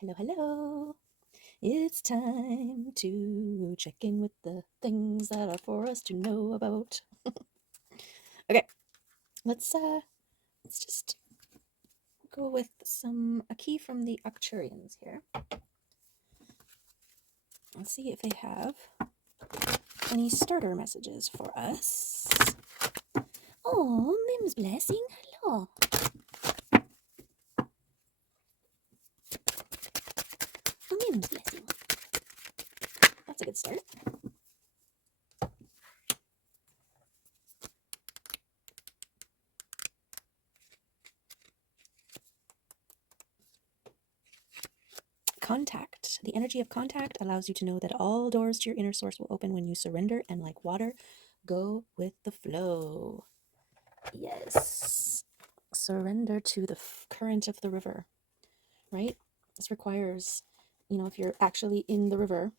Hello, hello. It's time to check in with the things that are for us to know about. Okay, let's just go with a key from the Arcturians here. Let's see if they have any starter messages for us. Oh, Mim's blessing. Hello. Oh, Mim's blessing. That's a good start. Contact. The energy of contact allows you to know that all doors to your inner source will open when you surrender and, like water, go with the flow. Yes. Surrender to the current of the river, right? This requires, if you're actually in the river,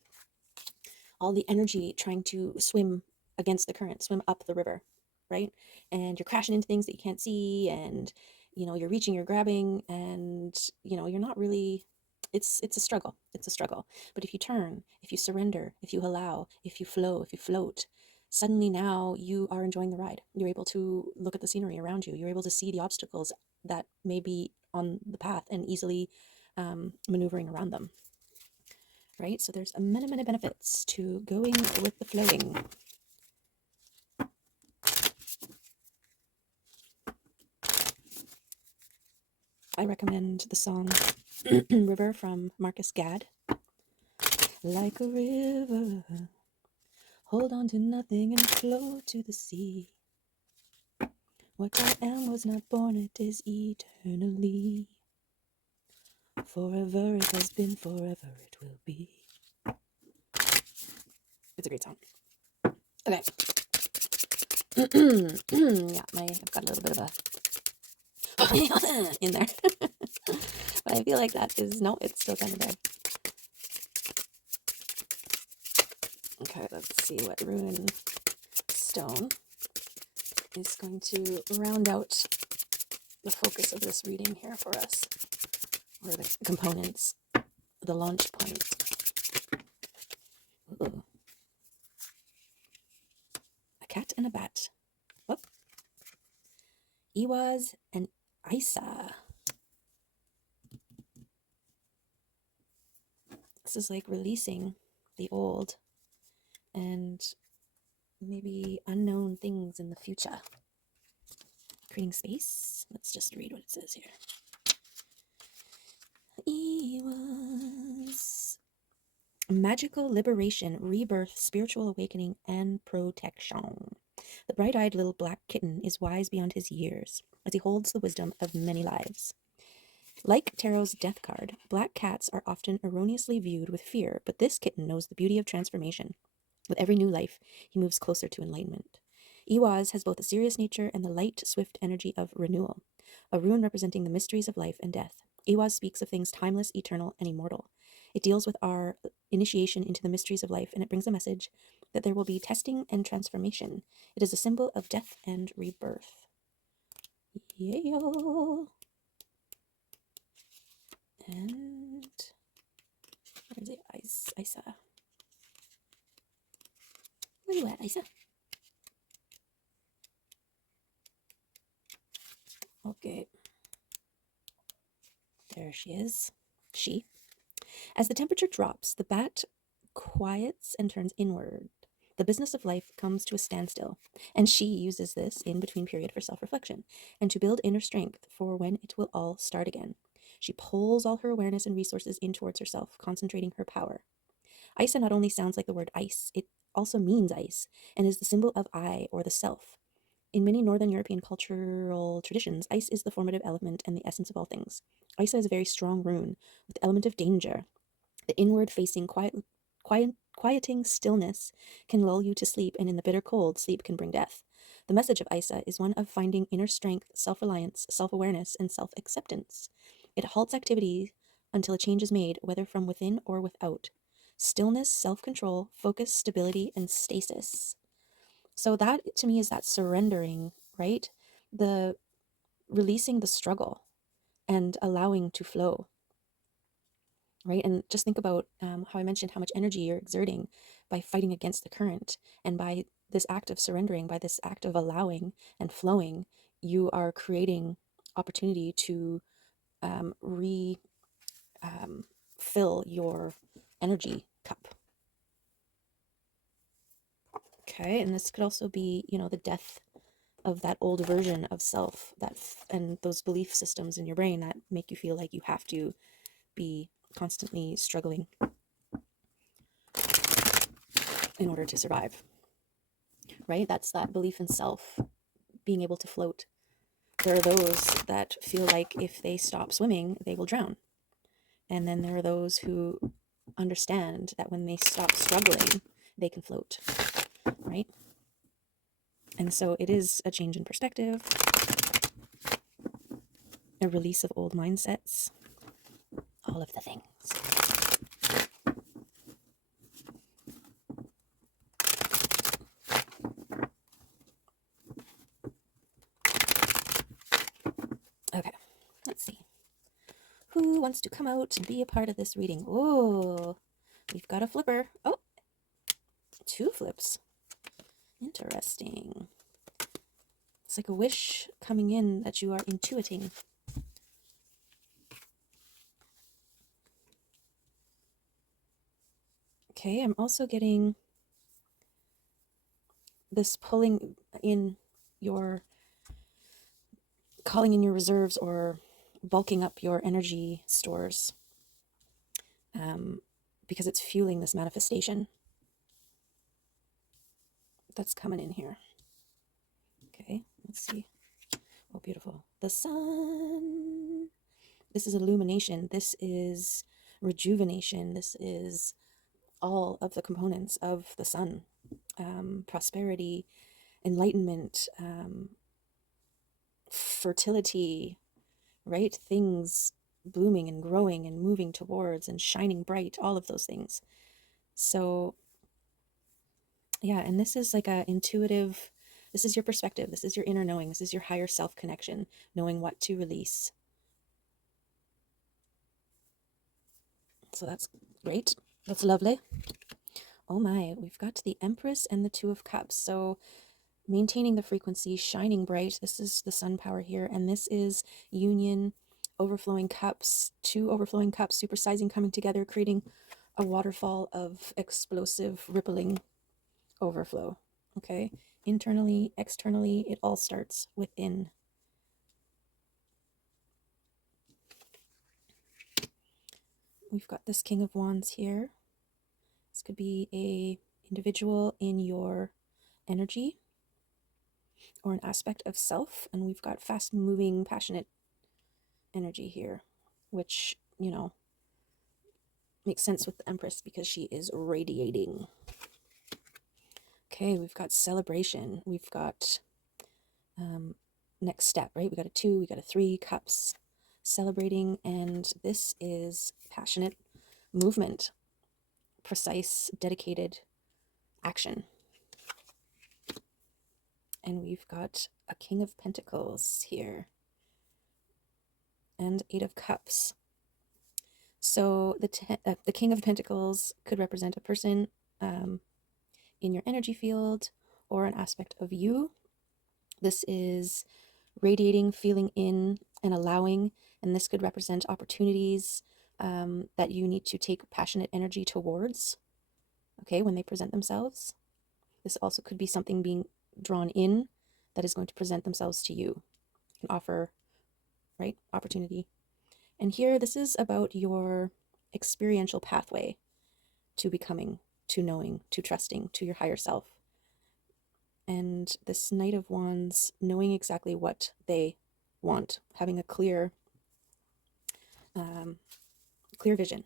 all the energy trying to swim against the current, swim up the river, right? And you're crashing into things that you can't see, and you're reaching, you're grabbing, and you're not really. It's a struggle. It's a struggle. But if you turn, if you surrender, if you allow, if you flow, if you float, suddenly now you are enjoying the ride. You're able to look at the scenery around you. You're able to see the obstacles that may be on the path and easily maneuvering around them, right? So there's many benefits to going with the flowing. I recommend the song River from Marcus Gad. Like a river, hold on to nothing and flow to the sea. What I am was not born, it is eternally. Forever it has been, forever it will be. It's a great song. Okay. Yeah, I've got a little bit of a in there. But I feel like that is, no, it's still kind of there. Okay, let's see what rune stone is going to round out the focus of this reading here for us, or the components, the launch point. Ooh. A cat and a bat. Whoop. Iwaz and Isa. This is like releasing the old and maybe unknown things in the future. Creating space. Let's just read what it says here. Iwaz. Magical liberation, rebirth, spiritual awakening, and protection. The bright-eyed little black kitten is wise beyond his years, as he holds the wisdom of many lives. Like Tarot's death card, black cats are often erroneously viewed with fear, but this kitten knows the beauty of transformation. With every new life, he moves closer to enlightenment. Iwaz has both a serious nature and the light, swift energy of renewal, a rune representing the mysteries of life and death. Iwaz speaks of things timeless, eternal, and immortal. It deals with our initiation into the mysteries of life, and it brings a message that there will be testing and transformation. It is a symbol of death and rebirth. Yeah. And where is it? Isa. Where are you at, Isa? Okay. There she is. She. As the temperature drops, the bat quiets and turns inward. The business of life comes to a standstill, and she uses this in between period for self-reflection and to build inner strength for when it will all start again. She pulls all her awareness and resources in towards herself, concentrating her power. Isa not only sounds like the word ice, it also means ice and is the symbol of I, or the self. In many Northern European cultural traditions, ice is the formative element and the essence of all things. Isa is a very strong rune with the element of danger. The inward-facing, quieting stillness can lull you to sleep, and in the bitter cold, sleep can bring death. The message of Isa is one of finding inner strength, self-reliance, self-awareness, and self-acceptance. It halts activity until a change is made, whether from within or without. Stillness, self-control, focus, stability, and stasis. So that, to me, is that surrendering, right? The releasing the struggle and allowing to flow. right? And just think about how I mentioned how much energy you're exerting by fighting against the current. And by this act of surrendering, by this act of allowing and flowing, you are creating opportunity to re fill your energy cup. Okay, and this could also be, the death of that old version of self, and those belief systems in your brain that make you feel like you have to be constantly struggling in order to survive, right? That's that belief in self being able to float. There are those that feel like if they stop swimming, they will drown. And then there are those who understand that when they stop struggling, they can float, right? And so it is a change in perspective, a release of old mindsets, all of the things. Okay, let's see. Who wants to come out and be a part of this reading? Oh, we've got a flipper. Oh, 2 flips. Interesting. It's like a wish coming in that you are intuiting. Okay, I'm also getting this pulling in your, calling in your reserves or bulking up your energy stores, because it's fueling this manifestation that's coming in here. Okay, let's see. Oh, beautiful. The sun. This is illumination. This is rejuvenation. This is all of the components of the sun. Prosperity, enlightenment, fertility, right? Things blooming and growing and moving towards and shining bright, all of those things. So, yeah, and this is like a intuitive, this is your perspective, this is your inner knowing, this is your higher self connection, knowing what to release. So that's great. That's lovely. Oh my, we've got the Empress and the 2 of Cups. So maintaining the frequency, shining bright. This is the sun power here. And this is union, overflowing cups, 2 overflowing cups, supersizing, coming together, creating a waterfall of explosive, rippling overflow. Okay. Internally, externally, it all starts within. We've got this King of Wands here. This could be a individual in your energy or an aspect of self. And we've got fast moving, passionate energy here, which, makes sense with the Empress because she is radiating. Okay, we've got celebration. We've got next step, right? We got a 2, we got a 3 cups, celebrating, and this is passionate movement, precise, dedicated action. And we've got a King of Pentacles here and 8 of Cups. So the King of Pentacles could represent a person in your energy field or an aspect of you. This is radiating, feeling in, and allowing, and this could represent opportunities that you need to take passionate energy towards, okay, when they present themselves. This also could be something being drawn in that is going to present themselves to you and offer, right, opportunity. And here, this is about your experiential pathway to becoming, to knowing, to trusting, to your higher self. And this Knight of Wands, knowing exactly what they want, having a clear vision.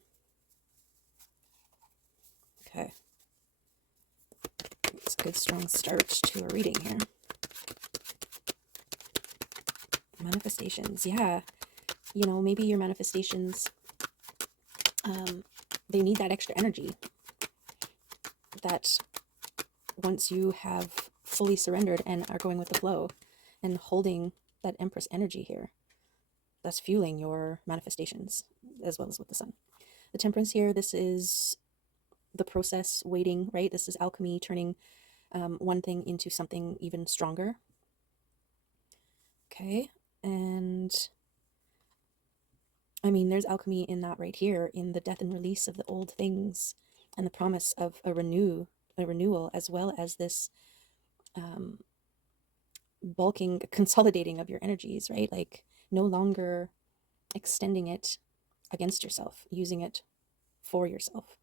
Okay. It's a good strong start to a reading here. Manifestations, yeah. Maybe your manifestations, they need that extra energy. That once you have fully surrendered and are going with the flow and holding that Empress energy here, that's fueling your manifestations as well as with the sun. The Temperance here, this is the process waiting, right? This is alchemy, turning one thing into something even stronger. Okay, and I mean, there's alchemy in that right here, in the death and release of the old things and the promise of a renewal, as well as this um, bulking, consolidating of your energies, right? Like no longer extending it against yourself, using it for yourself.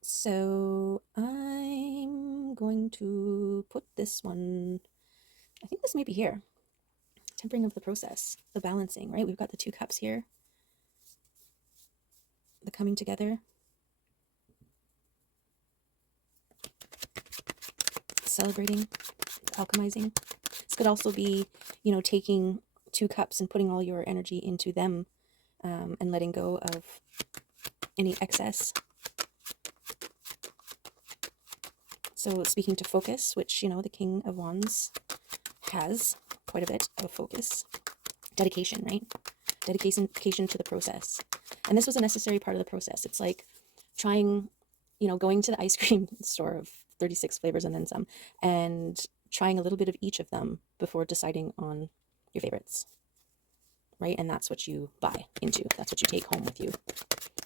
So I'm going to put this one, I think this may be here. Tempering of the process, the balancing, right? We've got the 2 cups here, the coming together, celebrating, alchemizing. This could also be, taking 2 cups and putting all your energy into them, and letting go of any excess. So speaking to focus, which, the King of Wands has quite a bit of focus. Dedication, right? Dedication to the process. And this was a necessary part of the process. It's like trying, going to the ice cream store of 36 flavors and then some, and trying a little bit of each of them before deciding on your favorites, right? And that's what you buy into. That's what you take home with you.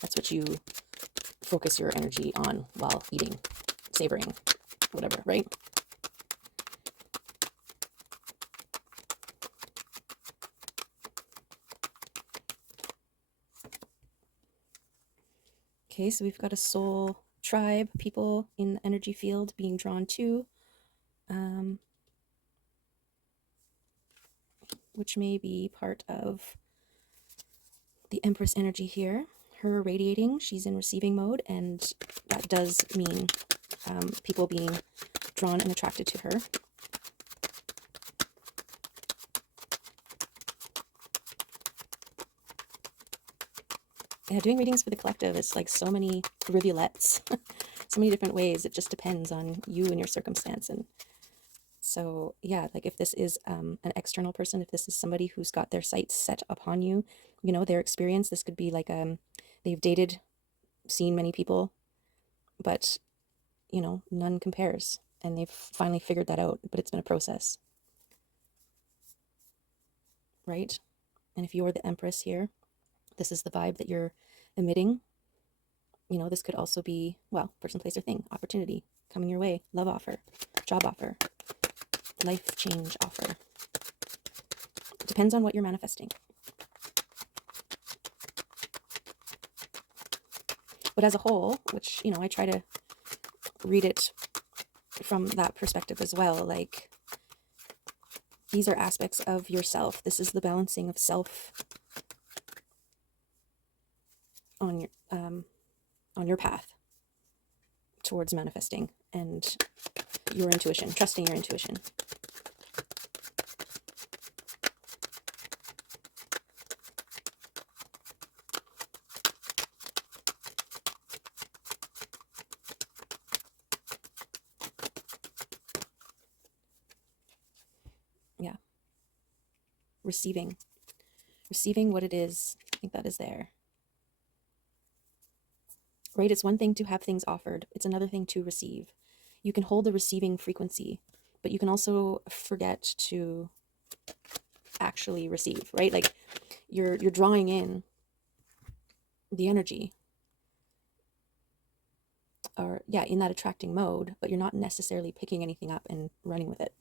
That's what you focus your energy on while eating, savoring, whatever, right? Okay, so we've got a soul tribe, people in the energy field being drawn to, which may be part of the Empress energy here. Her radiating, she's in receiving mode, and that does mean people being drawn and attracted to her. Yeah, doing readings for the collective is like so many rivulets, so many different ways. It just depends on you and your circumstance. And so, yeah, like if this is an external person, if this is somebody who's got their sights set upon you, their experience, this could be like they've dated, seen many people, but, none compares. And they've finally figured that out, but it's been a process, right? And if you're the Empress here, this is the vibe that you're emitting. This could also be, well, person, place, or thing, opportunity coming your way, love offer, job offer, life change offer. It depends on what you're manifesting. But as a whole, which, I try to read it from that perspective as well, like these are aspects of yourself. This is the balancing of self on your path towards manifesting, and your intuition, trusting your intuition. Yeah. Receiving what it is. I think that is there. Right? It's one thing to have things offered. It's another thing to receive. You can hold the receiving frequency, but you can also forget to actually receive, right? Like you're drawing in the energy, or yeah, in that attracting mode, but you're not necessarily picking anything up and running with it,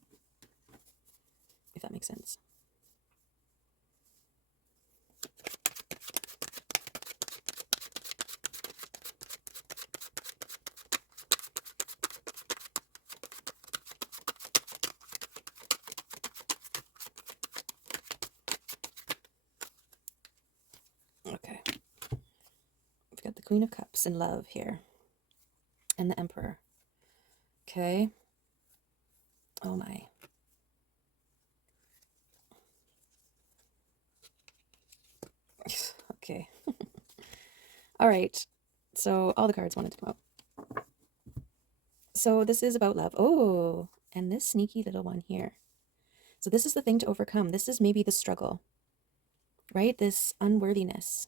if that makes sense. Okay. We've got the Queen of Cups and love here, and the Emperor. Okay. Oh my. Okay. All right. So all the cards wanted to come out. So this is about love. Oh, and this sneaky little one here. So this is the thing to overcome. This is maybe the struggle, right? This unworthiness,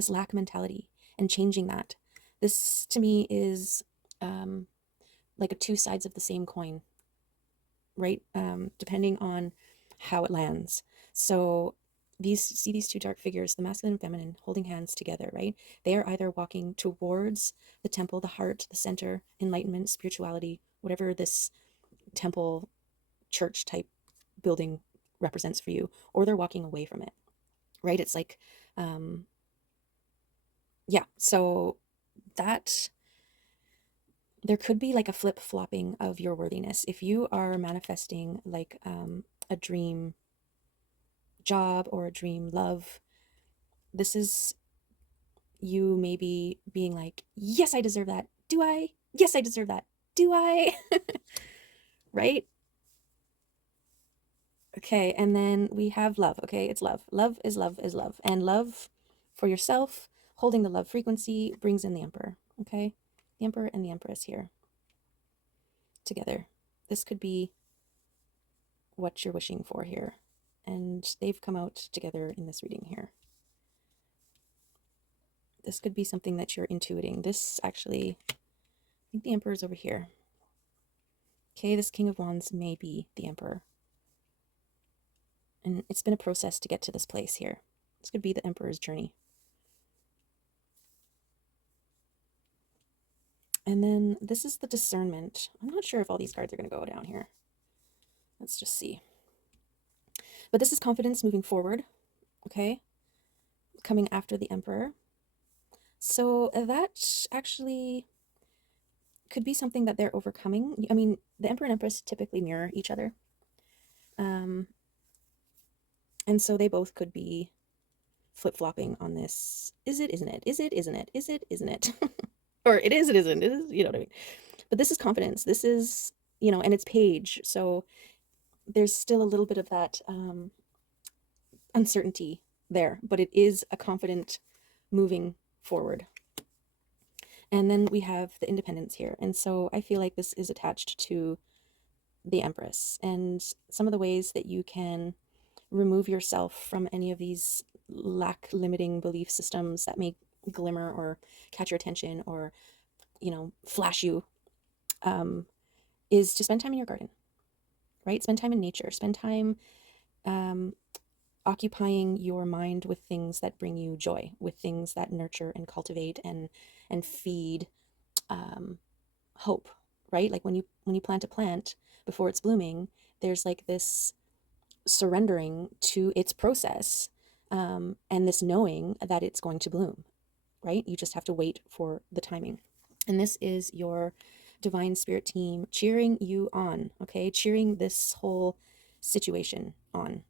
this lack mentality, and changing that. This to me is like a two sides of the same coin, right? Depending on how it lands. So these two dark figures, the masculine and feminine, holding hands together, right? They are either walking towards the temple, the heart, the center, enlightenment, spirituality, whatever this temple church type building represents for you, or they're walking away from it, right? It's like, yeah. So that there could be like a flip flopping of your worthiness if you are manifesting like a dream job or a dream love. This is you maybe being like, yes, I deserve that. Do I? Yes, I deserve that. Do I? Right? Okay. And then we have love. Okay. It's love. Love is love is love. And love for yourself, holding the love frequency brings in the emperor. Okay. The emperor and the empress here together. This could be what you're wishing for here. And they've come out together in this reading here. This could be something that you're intuiting. This actually, I think the emperor's over here. Okay, this King of Wands may be the emperor. And it's been a process to get to this place here. This could be the emperor's journey. And then this is the discernment. I'm not sure if all these cards are going to go down here. Let's just see. But this is confidence moving forward. Okay, coming after the emperor. So that actually could be something that they're overcoming. I mean, the emperor and empress typically mirror each other. And so they both could be flip-flopping on this. Is it, isn't it? Is it, isn't it? Is it, isn't it? Or it is, it isn't. It is, you know what I mean? But this is confidence. This is, you know, and it's page. So there's still a little bit of that uncertainty there, but it is a confident moving forward. And then we have the independence here. And so I feel like this is attached to the Empress and some of the ways that you can remove yourself from any of these lack limiting belief systems that may glimmer or catch your attention or, you know, flash you, is to spend time in your garden, right? Spend time in nature, spend time occupying your mind with things that bring you joy, with things that nurture and cultivate and feed hope, right? Like when you plant a plant before it's blooming, there's like this surrendering to its process, and this knowing that it's going to bloom, right? You just have to wait for the timing. And this is your divine spirit team cheering you on, okay? Cheering this whole situation on.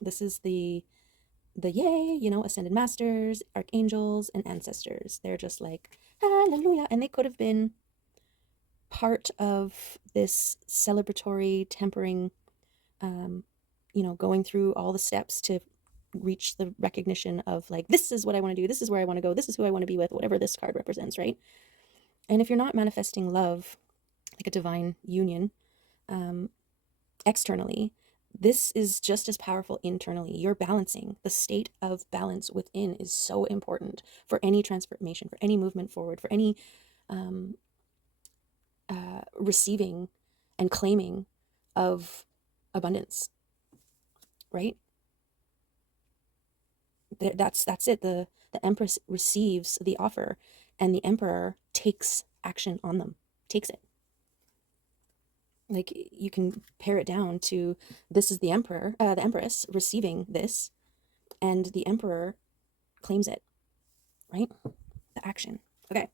This is the yay, you know, ascended masters, archangels, and ancestors. They're just like, hallelujah. And they could have been part of this celebratory tempering, you know, going through all the steps to reach the recognition of like, this is what I want to do, this is where I want to go, this is who I want to be with, whatever this card represents, right? And if you're not manifesting love, like a divine union, externally, this is just as powerful internally. You're balancing. The state of balance within is so important for any transformation, for any movement forward, for any receiving and claiming of abundance, right? That's it. The Empress receives the offer, and the Emperor takes action on them. Takes it. Like you can pare it down to this is the Emperor, the Empress receiving this, and the Emperor claims it, right? The action. Okay.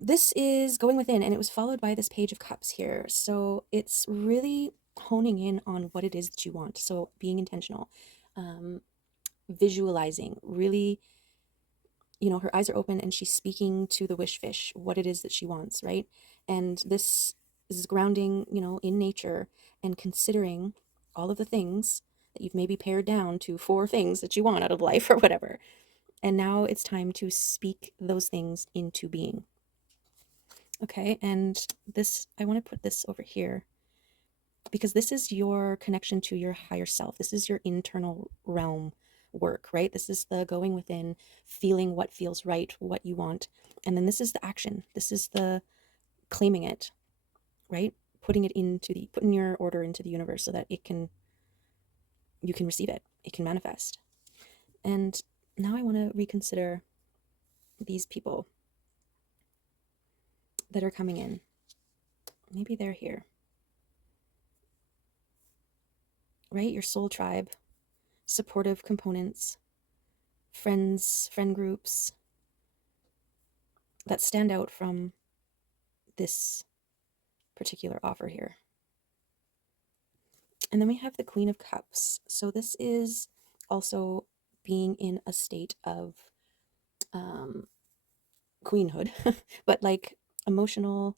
This is going within, and it was followed by this Page of Cups here. So it's really honing in on what it is that you want. So being intentional, visualizing, really, you know, her eyes are open and she's speaking to the wish fish, what it is that she wants, right? And this is grounding, you know, in nature and considering all of the things that you've maybe pared down to 4 things that you want out of life or whatever. And now it's time to speak those things into being. Okay, and this, I want to put this over here because this is your connection to your higher self. This is your internal realm work, right? This is the going within, feeling what feels right, what you want. And then this is the action. This is the claiming it, right? Putting your order into the universe so that you can receive it. It can manifest. And now I want to reconsider these people that are coming in. Maybe they're here, right? Your soul tribe, supportive components, friends, friend groups that stand out from this particular offer here. And then we have the Queen of Cups. So this is also being in a state of queenhood, but like emotional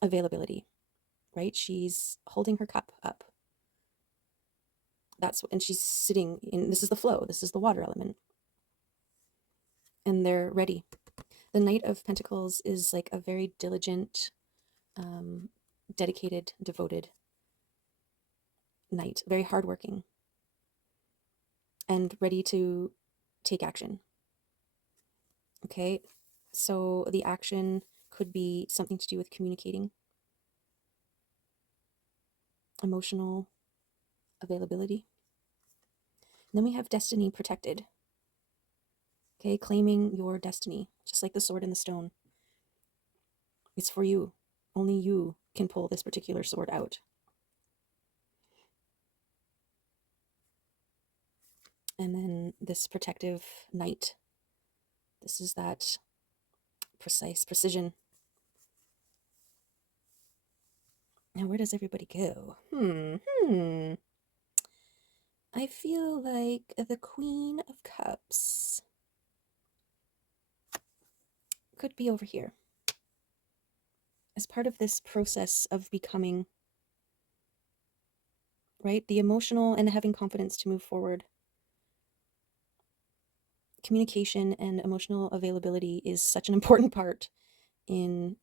availability, right? She's holding her cup up. And she's sitting in, this is the flow, this is the water element. And they're ready. The Knight of Pentacles is like a very diligent, dedicated, devoted knight, very hardworking and ready to take action. Okay, so the action could be something to do with communicating, emotional availability. And then we have destiny protected. Okay, claiming your destiny, just like the sword and the stone. It's for you. Only you can pull this particular sword out. And then this protective knight. This is that precise precision. Now, where does everybody go? I feel like the Queen of Cups could be over here as part of this process of becoming, right? The emotional and having confidence to move forward. Communication and emotional availability is such an important part in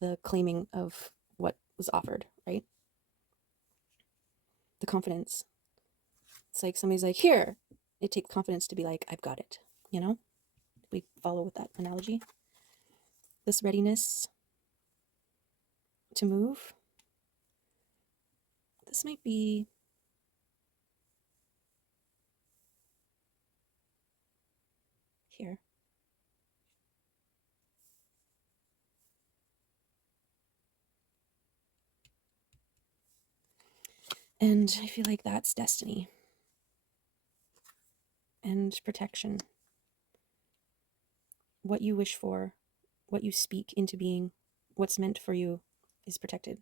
the claiming of what was offered, right? The confidence. It's like somebody's like, here. It takes confidence to be like, I've got it, you know? We follow with that analogy. This readiness to move. This might be here. And I feel like that's destiny and protection. What you wish for, what you speak into being, what's meant for you is protected.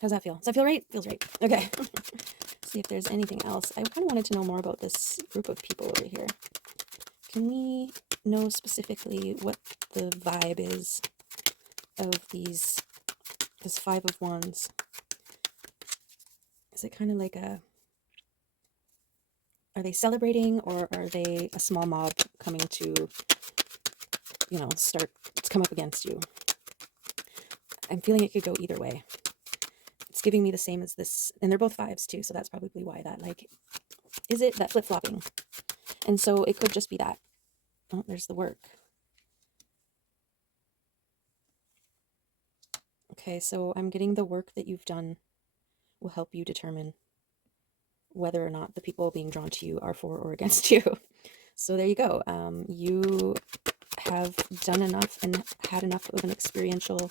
How's that feel? Does that feel right? Feels right. Okay. See if there's anything else. I kind of wanted to know more about this group of people over here. Can we know specifically what the vibe is of this Five of Wands? Is it kind of like are they celebrating, or are they a small mob coming to, start to come up against you? I'm feeling it could go either way. It's giving me the same as this, and they're both fives too, so that's probably why that, is it that flip-flopping? And so it could just be that. Oh, there's the work. Okay, so I'm getting the work that you've done will help you determine whether or not the people being drawn to you are for or against you. So there you go. You have done enough and had enough of an experiential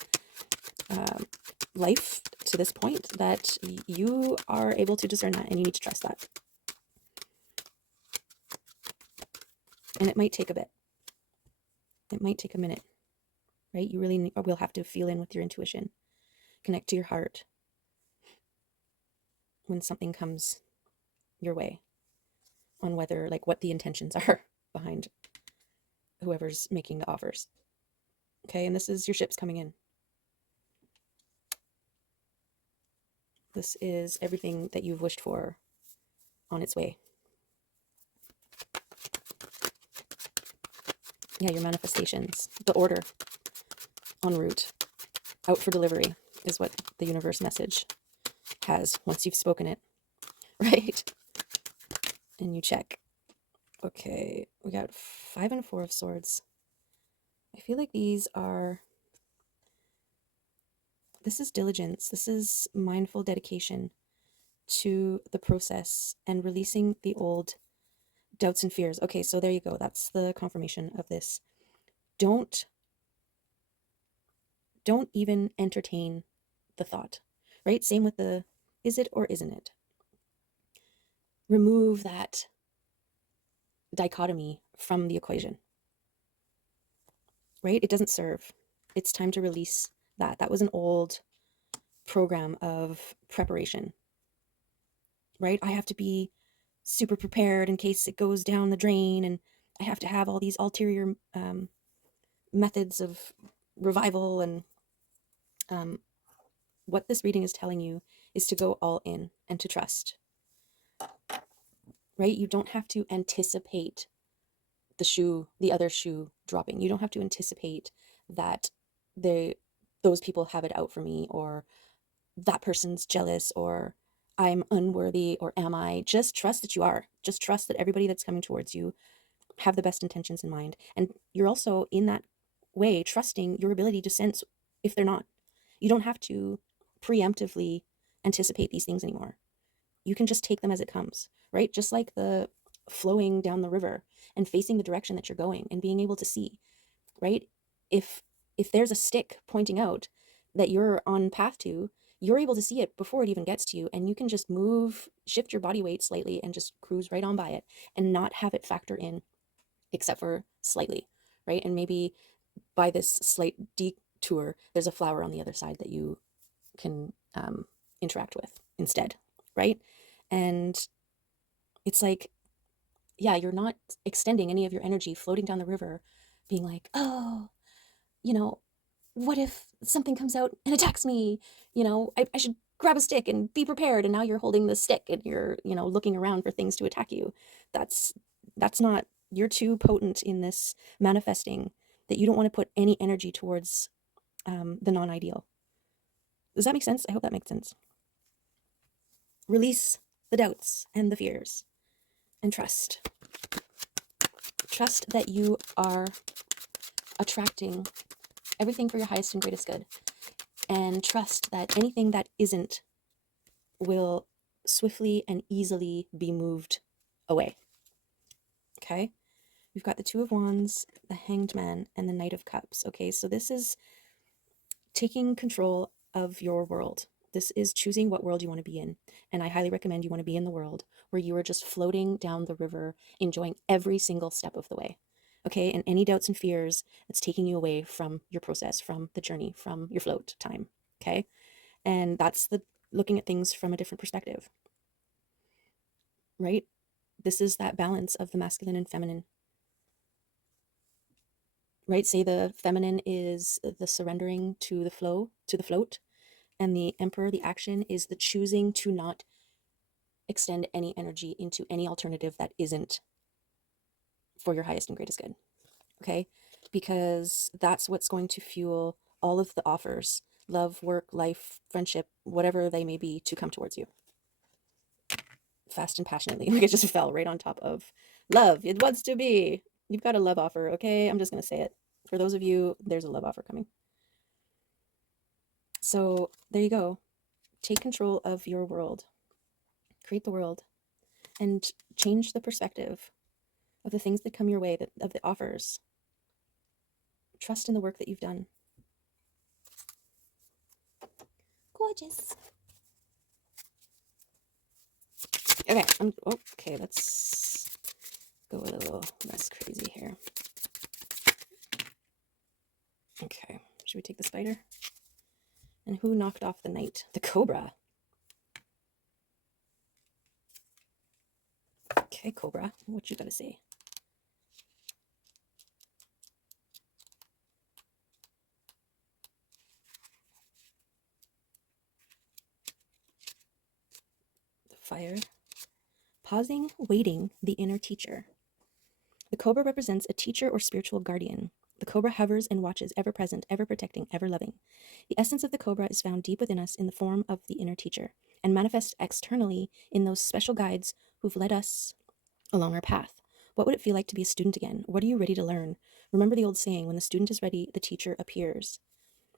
life to this point that you are able to discern that, and you need to trust that. And it might take a bit. It might take a minute, right? You really will have to feel in with your intuition, connect to your heart when something comes your way, on whether, what the intentions are behind whoever's making the offers. Okay, and this is your ships coming in. This is everything that you've wished for on its way. Yeah, your manifestations, the order en route, out for delivery is what the universe message has once you've spoken it. right? And you check. Okay, we got 5 and 4 of swords. I feel like this is diligence. This is mindful dedication to the process and releasing the old doubts and fears. Okay, so there you go. That's the confirmation of this. Don't even entertain the thought, right? Same with the is it or isn't it? Remove that dichotomy from the equation, right? It doesn't serve. It's time to release that. That was an old program of preparation, right? I have to be super prepared in case it goes down the drain, and I have to have all these ulterior methods of revival. And what this reading is telling you is to go all in and to trust, right? You don't have to anticipate the other shoe dropping. You don't have to anticipate that those people have it out for me, or that person's jealous, or I'm unworthy, or am I? Just trust that you are. Just trust that everybody that's coming towards you have the best intentions in mind. And you're also in that way trusting your ability to sense if they're not. You don't have to preemptively anticipate these things anymore. You can just take them as it comes, right? Just like the flowing down the river and facing the direction that you're going and being able to see, right? If there's a stick pointing out that you're on path to, you're able to see it before it even gets to you, and you can just shift your body weight slightly and just cruise right on by it and not have it factor in except for slightly, right? And maybe by this slight detour, there's a flower on the other side that you can interact with instead, right? And it's like, yeah, you're not extending any of your energy floating down the river being like, oh, you know, what if something comes out and attacks me? I should grab a stick and be prepared. And now you're holding the stick and you're, looking around for things to attack you. That's not, you're too potent in this manifesting that you don't want to put any energy towards the non-ideal. Does that make sense? I hope that makes sense. Release the doubts and the fears and trust. Trust that you are attracting everything for your highest and greatest good. And trust that anything that isn't will swiftly and easily be moved away. Okay? We've got the Two of Wands, the Hanged Man, and the Knight of Cups. Okay, so this is taking control of your world. This is choosing what world you want to be in. And I highly recommend you want to be in the world where you are just floating down the river, enjoying every single step of the way. Okay, and any doubts and fears that's taking you away from your process, from the journey, from your float time. Okay, and that's the looking at things from a different perspective, right? This is that balance of the masculine and feminine, right? Say the feminine is the surrendering to the flow, to the float, and the emperor, the action, is the choosing to not extend any energy into any alternative that isn't for your highest and greatest good. Okay, because that's what's going to fuel all of the offers, love, work, life, friendship, whatever they may be, to come towards you fast and passionately. Like it just fell right on top of love. It wants to be. You've got a love offer. Okay, I'm just going to say it. For those of you, there's a love offer coming. So there you go. Take control of your world. Create the world and change the perspective of the things that come your way, of the offers. Trust in the work that you've done. Gorgeous. Okay, let's go a little less crazy here. Okay, should we take the spider? And who knocked off the knight? The cobra. Okay, cobra, what you gotta say? The fire. Pausing, waiting, the inner teacher. The cobra represents a teacher or spiritual guardian. The cobra hovers and watches, ever present, ever protecting, ever loving. The essence of the cobra is found deep within us in the form of the inner teacher, and manifests externally in those special guides who've led us along our path. What would it feel like to be a student again? What are you ready to learn? Remember the old saying, when the student is ready, the teacher appears.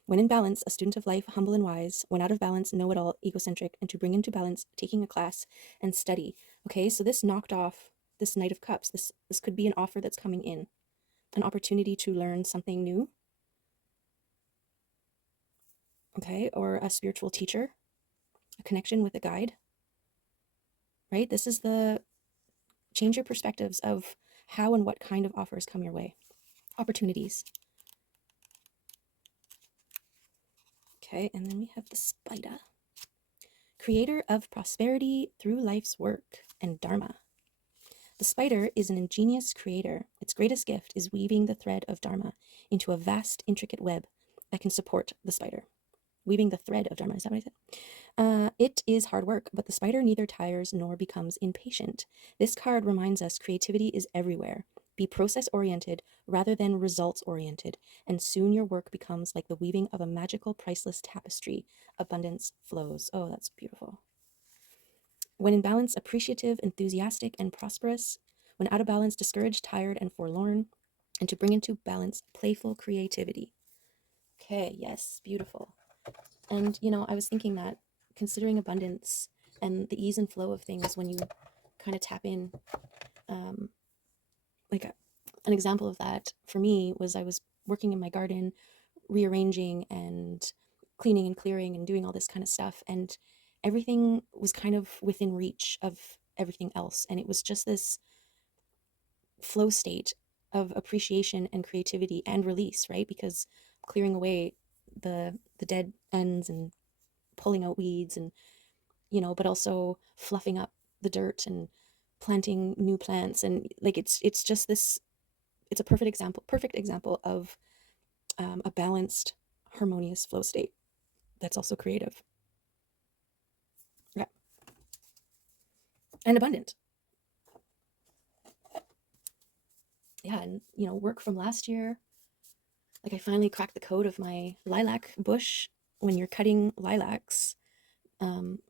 When in balance, a student of life, humble and wise. When out of balance, know-it-all, egocentric. And to bring into balance, taking a class and study. Okay, so this knocked off this Knight of Cups. This could be an offer that's coming in, an opportunity to learn something new. Okay, or a spiritual teacher, a connection with a guide. Right? This is the change your perspectives of how and what kind of offers come your way. Opportunities. Okay, and then we have the spider. Creator of prosperity through life's work and dharma. The spider is an ingenious creator. Its greatest gift is weaving the thread of dharma into a vast, intricate web that can support the spider. Weaving the thread of dharma, is that what I said? It is hard work, but the spider neither tires nor becomes impatient. This card reminds us creativity is everywhere. Be process-oriented rather than results-oriented, and soon your work becomes like the weaving of a magical, priceless tapestry. Abundance flows. Oh, that's beautiful. When in balance, appreciative, enthusiastic, and prosperous. When out of balance, discouraged, tired, and forlorn. And to bring into balance, playful creativity. Okay, yes, beautiful. And, I was thinking that considering abundance and the ease and flow of things when you kind of tap in, like an example of that for me was I was working in my garden, rearranging and cleaning and clearing and doing all this kind of stuff. And everything was kind of within reach of everything else. And it was just this flow state of appreciation and creativity and release, right? Because clearing away the dead ends and pulling out weeds and but also fluffing up the dirt and planting new plants, and like it's just this, it's a perfect example of a balanced, harmonious flow state that's also creative. Yeah, and abundant. Yeah, and work from last year, like I finally cracked the code of my lilac bush. When you're cutting lilacs,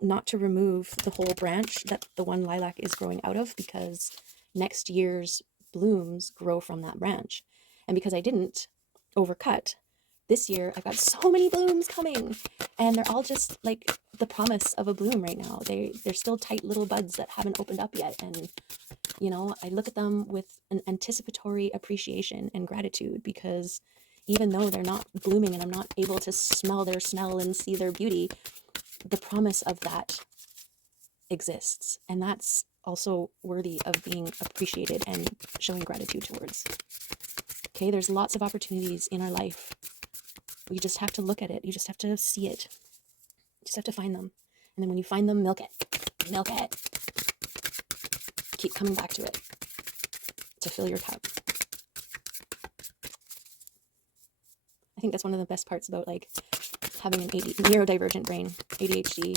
not to remove the whole branch that the one lilac is growing out of, because next year's blooms grow from that branch. And because I didn't overcut, this year I got so many blooms coming, and they're all just like the promise of a bloom right now. They're still tight little buds that haven't opened up yet, and I look at them with an anticipatory appreciation and gratitude, because even though they're not blooming and I'm not able to smell their smell and see their beauty, the promise of that exists, and that's also worthy of being appreciated and showing gratitude towards. Okay, there's lots of opportunities in our life. You just have to look at it. You just have to see it. You just have to find them. And then when you find them, milk it. Milk it. Keep coming back to it to fill your cup. I think that's one of the best parts about like having an neurodivergent brain, ADHD,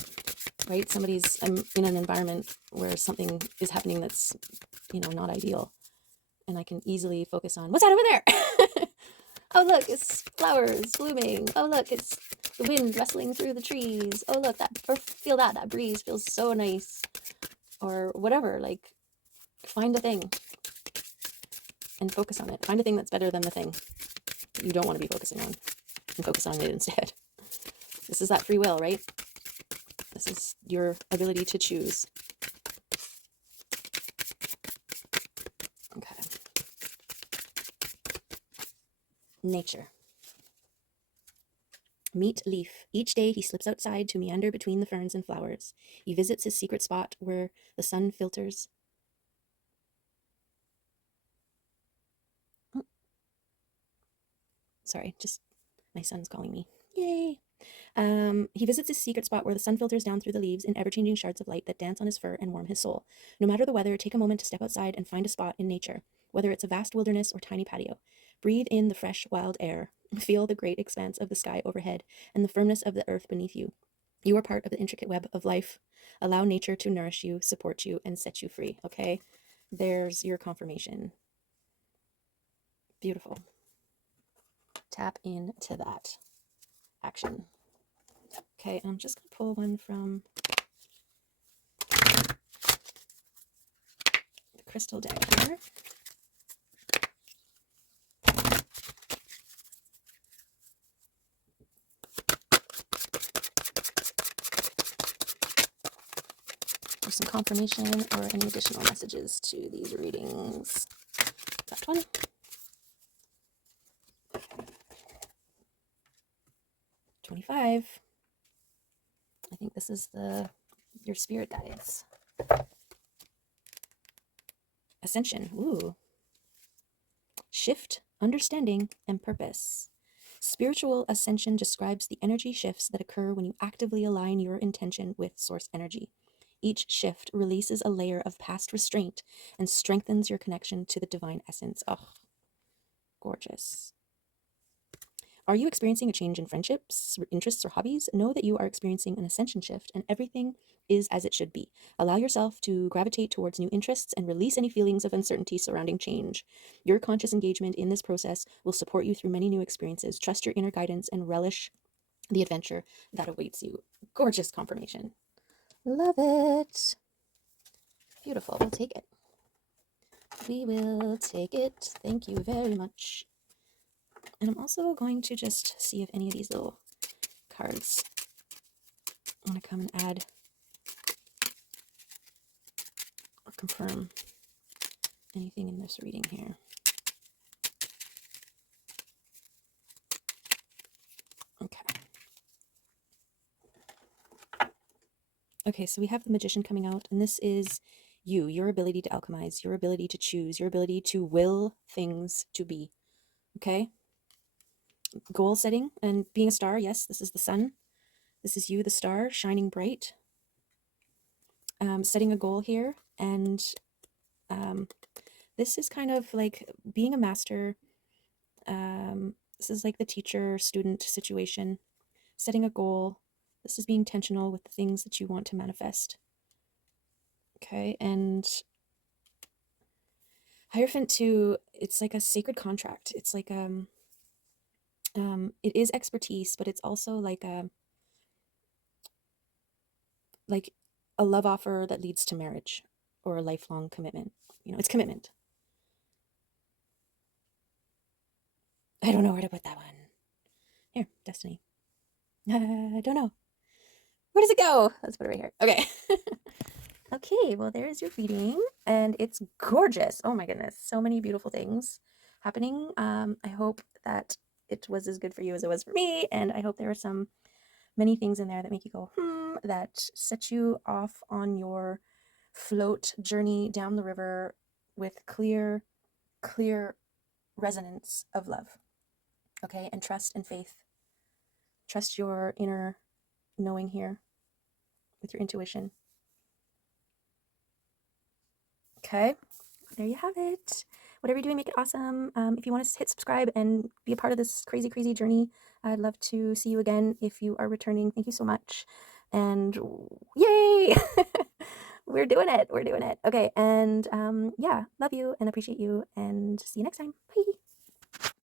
right? Somebody's in an environment where something is happening that's, not ideal. And I can easily focus on, what's that over there? Oh, look, it's flowers blooming. Oh, look, it's the wind rustling through the trees. Oh, look, or feel that breeze feels so nice. Or whatever, like find a thing and focus on it. Find a thing that's better than the thing that you don't want to be focusing on, and focus on it instead. This is that free will, right? This is your ability to choose. Okay. Nature. Meet Leaf. Each day he slips outside to meander between the ferns and flowers. He visits his secret spot where the sun filters. Oh. Sorry, just my son's calling me. Yay! He visits his secret spot where the sun filters down through the leaves in ever-changing shards of light that dance on his fur and warm his soul. No matter the weather, take a moment to step outside and find a spot in nature, whether it's a vast wilderness or tiny patio. Breathe in the fresh, wild air. Feel the great expanse of the sky overhead and the firmness of the earth beneath you. You are part of the intricate web of life. Allow nature to nourish you, support you, and set you free, okay? There's your confirmation. Beautiful. tap into that action. Okay, I'm just going to pull one from the crystal deck here. For some confirmation or any additional messages to these readings. That one. 25. I think this is your spirit guides. Ascension. Ooh. Shift, understanding, and purpose. Spiritual ascension describes the energy shifts that occur when you actively align your intention with source energy. Each shift releases a layer of past restraint and strengthens your connection to the divine essence. Oh, gorgeous. Are you experiencing a change in friendships, interests, or hobbies? Know that you are experiencing an ascension shift and everything is as it should be. Allow yourself to gravitate towards new interests and release any feelings of uncertainty surrounding change. Your conscious engagement in this process will support you through many new experiences. Trust your inner guidance and relish the adventure that awaits you. Gorgeous confirmation. Love it. Beautiful. We'll take it. We will take it. Thank you very much. And I'm also going to just see if any of these little cards want to come and add or confirm anything in this reading here. Okay. Okay, so we have the Magician coming out, and this is your ability to alchemize, your ability to choose, your ability to will things to be. Okay? Goal setting and being a star. Yes, this is the sun. This is you, the star, shining bright. Setting a goal here, and this is kind of like being a master. This is like the teacher-student situation. Setting a goal. This is being intentional with the things that you want to manifest. Okay, and Hierophant 2, it's like a sacred contract. It's like it is expertise, but it's also like a love offer that leads to marriage or a lifelong commitment. You know, it's commitment. I don't know where to put that one. Here, Destiny. I don't know. Where does it go? Let's put it right here. Okay. Okay, well, there's your reading, and it's gorgeous. Oh my goodness, so many beautiful things happening. I hope that it was as good for you as it was for me, and I hope there are many things in there that make you go, that set you off on your float journey down the river with clear resonance of love. Okay, and trust and faith. Trust your inner knowing here with your intuition. Okay, there you have it. Whatever you're doing, make it awesome. If you want to hit subscribe and be a part of this crazy, crazy journey, I'd love to see you again if you are returning. Thank you so much. And yay! We're doing it. We're doing it. Okay, and yeah, love you and appreciate you, and see you next time. Bye.